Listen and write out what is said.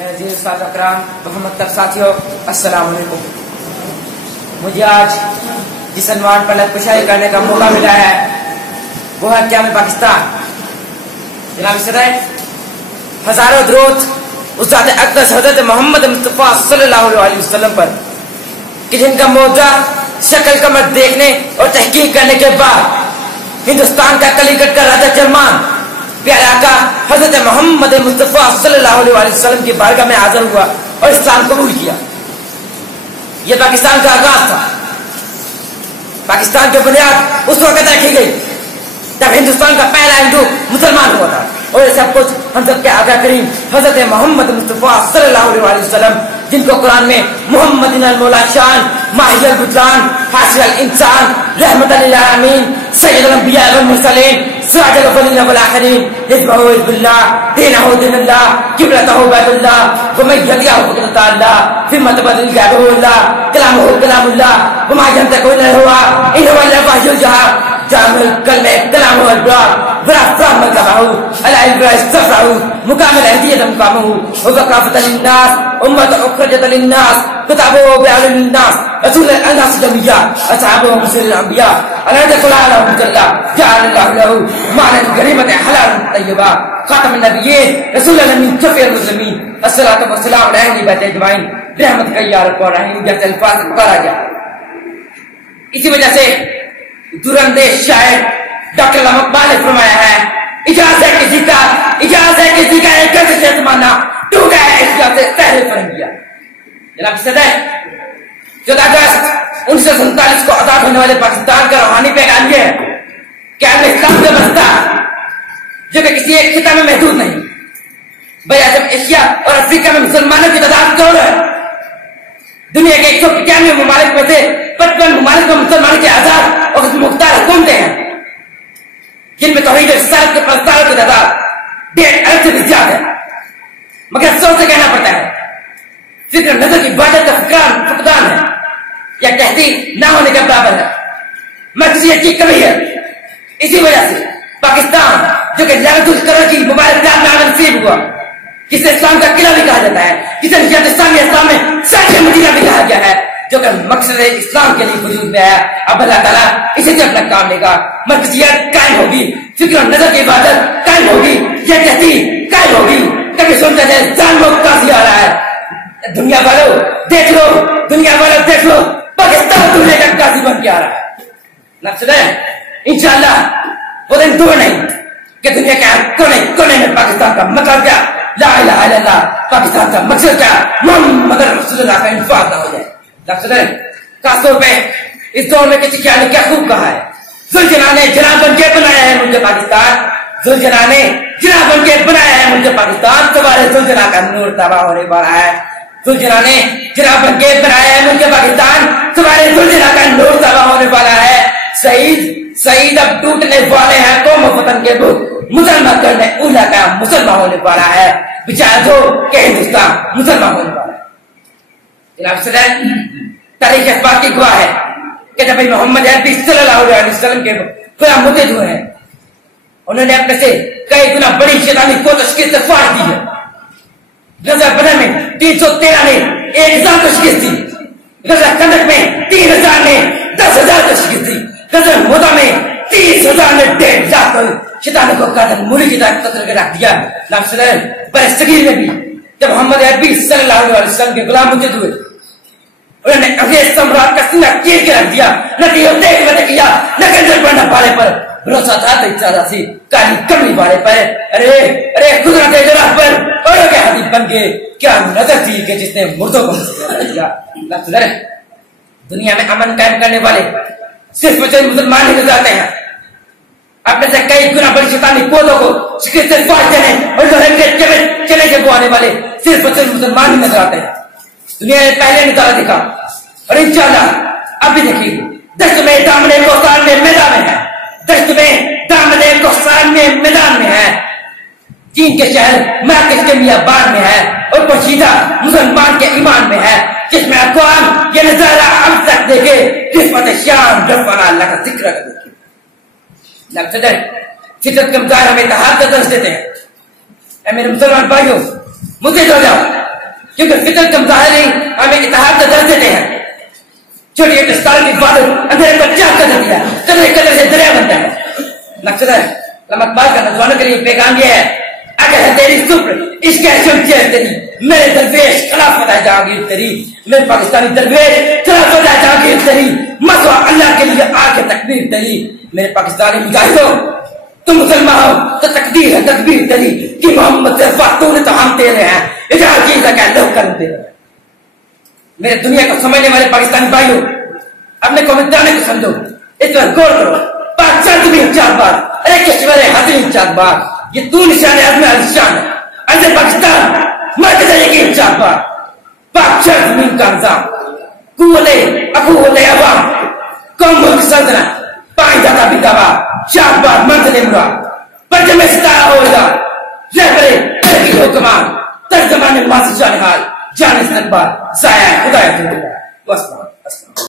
محمد ساتھیوں السلام علیکم. مجھے آج جس عنوان پر کشائی کرنے کا موقع ملا ہے وہ ہے قیام پاکستان. جناب صدر ہزاروں درود اس ذات اقدس حضرت محمد مصطفیٰ صلی اللہ علیہ وسلم پر کہ جن کا موضوع شکل قمر دیکھنے اور تحقیق کرنے کے بعد ہندوستان کا کلیکٹ کا راجہ جرمان پیارے آقا حضرت محمد مصطفیٰ صلی اللہ علیہ وسلم کی بارگاہ میں حاضر ہوا اور اسلام قبول کیا. یہ پاکستان کا آغاز تھا. پاکستان کی بنیاد اس وقت رکھی گئی جب ہندوستان کا پہلا ہندو مسلمان ہوا تھا اور یہ سب کچھ ہم سب کے آقا کریم حضرت محمد مصطفیٰ صلی اللہ علیہ وسلم جن کو قرآن میں محمد المولا شان ماہی البطلان حاصل الانسان رحمت للعالمین سید الانبیاء والمرسلین سراج الاولین والآخرین حزبہ حزب اللہ دینہ دین اللہ قبلتہ بیت اللہ ومن یتبع حکمت اللہ ثم تبدل جابہ اللہ کلامہ کلام اللہ وما ينطق عن الهوى ان هو الا وحی یوحی جامع کلمہ کلامہ الابرار ورفع مذهبه العلم استفعه مكامل هدية مقامه وثقافة للناس أمة أخرجت للناس كتابه بأعلم الناس رسول الناس جميعا أصحابه مسير الأنبياء الذي قال لهم جل جعل الله له معنى الكريمة حلالا طيبا خاتم النبيين رسول من شفيع المسلمين الصلاة والسلام على أهل بيت أجمعين رحمتك يا رب العالمين. جیسے الفاظ پکارا گیا اسی وجہ سے دراندیش شاعر ڈاکٹر علامہ اقبال نے فرمایا ہے اجازت ہے کسی کا ایک گز سے زمانہ ٹوٹا ہے اس کا سے سہل فرنگیا. جناب صدر 14 اگست 1947 کو آزاد ہونے والے پاکستان کا روحانی پیغام یہ ہے کہ ہم اسلام سے بستا جو کہ کسی ایک خطہ میں محدود نہیں بلکہ ایشیا اور افریقہ میں مسلمانوں کی تعداد کروڑ ہے. دنیا کے 195 ممالک میں سے 55 ممالک میں مسلمانوں کے آزاد اور مختار حکومتیں ہیں جن میں توحید رسالت کے پرستاروں کی تعداد 1.5 ارب سے بھی زیادہ ہے. مگر افسوس سے کہنا پڑتا ہے فکر نظر کی وحدت کا فقدان ہے یا کہتی نہ ہونے کے برابر ہے. مرکزیت کی کمی ہے. اسی وجہ سے پاکستان جو کہ لعنت القرآن کی مبارک نام نصیب ہوا جسے اسلام کا قلعہ بھی کہا جاتا ہے جسے نجات اسلامی اسلام میں سچ مدینہ بھی کہا گیا ہے جو کہ مقصد اسلام کے لیے وجود میں ہے. اب اللہ تعالیٰ اسی سے اپنا کام لے گا. مرکزیت قائم ہوگی فکر و نظر کی عبادت قائم ہوگی یہ تحقیق قائم ہوگی. کبھی سنتے تھے ظالموں کا قاضی آ رہا ہے. دنیا والوں دیکھ لو دنیا والوں دیکھ لو پاکستان دنیا کا قاضی بن کے آ رہا ہے. مقصد ہے انشاءاللہ وہ دن دور نہیں کہ دنیا کے کونے کونے میں پاکستان کا مطلب کیا لا الہ الا اللہ پاکستان کا مقصد کیا محمد رسول اللہ کا انفاق نہ ہو جائے. خاص طور پہ اس دور میں کسی خیال نے کیا خوب کہا ہے ذوالجلال نے جناب بن کے بنایا ہے ملک پاکستان. ذوالجلال نے جناب بن کے بنایا ہے ملک پاکستان. تمہارے ذوالجلال کا نور تباہ ہونے والا ہے. ذوالجلال نے جناب بن کے بنایا ہے ملک پاکستان. تمہارے ذوالجلال کا نور تباہ ہونے والا ہے. سعید اب ٹوٹنے والے ہیں قوم و وطن کے بت مسلمان کرنے اولا کا مسلمان ہونے والا ہے. بچار دو کہ ہندوستان مسلمان ہونے والا ہے. جناب صدر تاریخ اخبار کی گواہ ہے کہ جب محمد عربی صلی اللہ علیہ وسلم کے غلام ہوتے ہوئے ہیں انہوں نے اپنے سے کئی گنا بڑی شیطانی کوشش کی استفار کی ہے. غزوہ بدر میں 313 نے 1000 کو شکست دی. غزوہ خندق میں 3000 نے 10,000 کو شکست دی. غزوہ موتا میں 30,000 نے 1.5 لاکھ شیطانی کو قاتل مولی کی طرح قتل کر رکھ دیا. نام صدر برصغیر میں بھی جب محمد عربی صلی اللہ علیہ وسلم کے غلام ہوتے ہوئے انہوں نے انگریز سمراٹ کا سینہ چیر کے رکھ دیا. نہ دیکھ کیا نہ کنجر پر نہ پالے پر بھروسہ تھا تو اجازت سی کالی کمی والے پر. ارے خدا کے جناب پر اور کے حدیث بن گئے کیا نظر تھی کہ جس نے مردوں کو دیا. دنیا میں امن قائم کرنے والے صرف مسلمان ہی نظر آتے ہیں. اپنے سے کئی گنا بڑی شیطانی پودوں کو شکست سے فاش دینے اور چلے کے بوانے والے صرف مسلمان ہی نظر آتے ہیں. دنیا نے پہلے نظارہ دیکھا اور انشاءاللہ اب بھی دیکھیے. دست میں دامنے کو سامنے میدان میں ہے. دست میں دامنے کو سامنے میدان میں ہے. چین کے شہر مراکش کے میابان میں ہے اور پوشیدہ مسلمان کے ایمان میں ہے جس میں اقوام یہ نظارہ اب تک دیکھے قسمت شان رفعنا اللہ کا ذکر کر دیکھے. صدر فطرت کے مظاہر ہمیں اتحاد کا درس دیتے ہیں. اے میرے مسلمان بھائیوں مجھے ہو جاؤ کیونکہ فطرت کا مظاہر نہیں ہمیں اتحاد کا درس دیتے ہیں. چھوٹی ایک اسٹار کی عبادت اندھیرے کو چاک کر دیتی ہے, قدرے قدرے سے دریا بنتا ہے. مقصد ہے لمحہ بات کا نوجوانوں کے لیے پیغام یہ ہے, اگر ہے تیری سپر عشق ہے چمچے ہے تیری, میرے درویش خلاف بتائے جہانگیر تیری, میرے پاکستانی درویش خلاف بتائے جہانگیر تیری, مسوا اللہ کے لیے آ کے تکبیر تیری. میرے پاکستانی مجاہدوں تم مسلمان ہو تو تقدیر ہے تکبیر تیری کہ محمد سے فاتو نے تو ہم تیرے ہیں, اجازت کا کہہ لو کر دے. میرے دنیا کو سمجھنے والے پاکستانی بھائیوں, اپنے قومی دانے کو سمجھو, اس پر غور کرو. پاکستان بھی چار بار, ارے کشور حاضر چار بار, یہ تو نشان ہے عزم الشان, عزم پاکستان مرکز یقین چار بار. پاکستان زمین کا نظام, قوت اقوت عوام, قوم ملک سلطنت, پائیں داتا بھی دعوا, چار بار منزل مراد, پرچم ستارہ ہوگا, رہبرے ترقی حکمان, ترجمان ماضی جان حال, جان استقبال, سایہ خدا ہے.